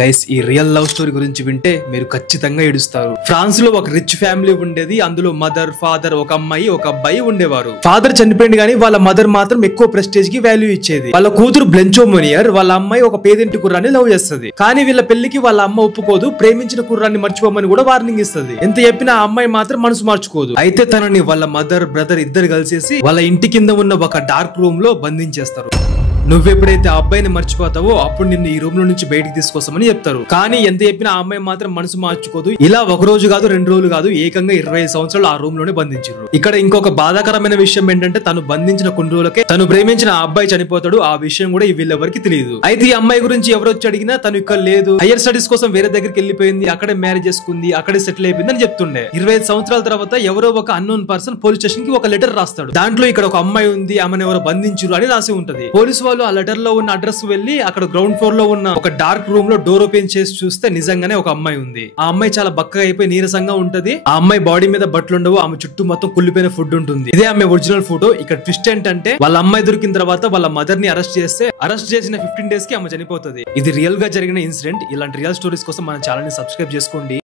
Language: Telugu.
గైస్ ఈ రియల్ లవ్ స్టోరీ గురించి వింటే మీరు ఖచ్చితంగా ఏడుస్తారు. ఫ్రాన్స్ లో ఒక రిచ్ ఫ్యామిలీ ఉండేది. అందులో మదర్, ఫాదర్, ఒక అమ్మాయి, ఒక అబ్బాయి ఉండేవారు. ఫాదర్ చనిపోయింది కానీ వాళ్ళ మదర్ మాత్రం ఎక్కువ ప్రెస్టేజ్ కి వాల్యూ ఇచ్చేది. వాళ్ళ కూతురు బ్లెంచో మొనియర్ వాళ్ళ అమ్మాయి ఒక పేదింటి కుర్రాన్ని లవ్ చేస్తుంది. కానీ వీళ్ళ పెళ్లికి వాళ్ళ అమ్మ ఒప్పుకోదు. ప్రేమించిన కుర్రాన్ని మర్చిపోమని కూడా వార్నింగ్ ఇస్తుంది. ఎంత చెప్పినా ఆ అమ్మాయి మాత్రం మనసు మార్చుకోదు. అయితే తనని వాళ్ళ మదర్, బ్రదర్ ఇద్దరు కలిసేసి వాళ్ళ ఇంటి కింద ఉన్న ఒక డార్క్ రూమ్ లో బంధించేస్తారు. నువ్వెప్పుడైతే ఆ అబ్బాయిని మర్చిపోతావో అప్పుడు నిన్ను ఈ రూమ్ లో నుంచి బయటికి తీసుకొస్తామని చెప్తారు. కానీ ఎంత చెప్పినా ఆ అమ్మాయి మాత్రం మనసు మార్చుకోదు. ఇలా ఒక రోజు కాదు, 2 రోజులు కాదు, ఏకంగా 25 సంవత్సరాలు ఆ రూమ్ లోనే బంధించారు. ఇక్కడ ఇంకొక బాధాకరమైన విషయం ఏంటంటే తను బంధించిన కొన్ని రోజులకే తను ప్రేమించిన ఆ అబ్బాయి చనిపోతాడు. ఆ విషయం కూడా వీళ్ళెవరికి తెలియదు. అయితే ఈ అమ్మాయి గురించి ఎవరు వచ్చి అడిగినా తను ఇక్కడ లేదు, హైయర్ స్టడీస్ కోసం వేరే దగ్గరికి వెళ్ళిపోయింది, అక్కడే మ్యారేజ్ చేసుకుంది, అక్కడే సెటిల్ అయిపోయింది అని చెప్తుండే. 25 సంవత్సరాల తర్వాత ఎవరో ఒక అన్నోన్ పర్సన్ పోలీస్ స్టేషన్ కి ఒక లెటర్ రాస్తాడు. దాంట్లో ఇక్కడ ఒక అమ్మాయి ఉంది, ఆమెను ఎవరో బంధించారు అని రాసి ఉంటది. పోలీసు వాళ్ళు ఆ లెటర్ లో ఉన్న అడ్రస్ వెళ్లి అక్కడ గ్రౌండ్ ఫ్లోర్ లో ఉన్న ఒక డార్క్ రూమ్ లో డోర్ ఓపెన్ చేసి చూస్తే నిజంగానే ఒక అమ్మాయి ఉంది. ఆ అమ్మాయి చాలా బక్కగా అయిపోయి నీరసంగా ఉంటది. ఆ అమ్మాయి బాడీ మీద బట్టలు ఉండవు, ఆమె చుట్టూ మొత్తం కుళ్ళిపోయిన ఫుడ్ ఉంటుంది. ఇదే ఆమె ఒరిజినల్ ఫోటో. ఇక్కడ ట్విస్ట్ ఏంటంటే వాళ్ళ అమ్మాయి దొరికిన తర్వాత వాళ్ళ మదర్ ని అరెస్ట్ చేస్తే అరెస్ట్ చేసిన 15 days కి ఆమె చనిపోతుంది. ఇది రియల్ గా జరిగిన ఇన్సిడెంట్. ఇలాంటి రియల్ స్టోరీస్ కోసం మన ఛానల్ ని సబ్స్క్రైబ్ చేసుకోండి.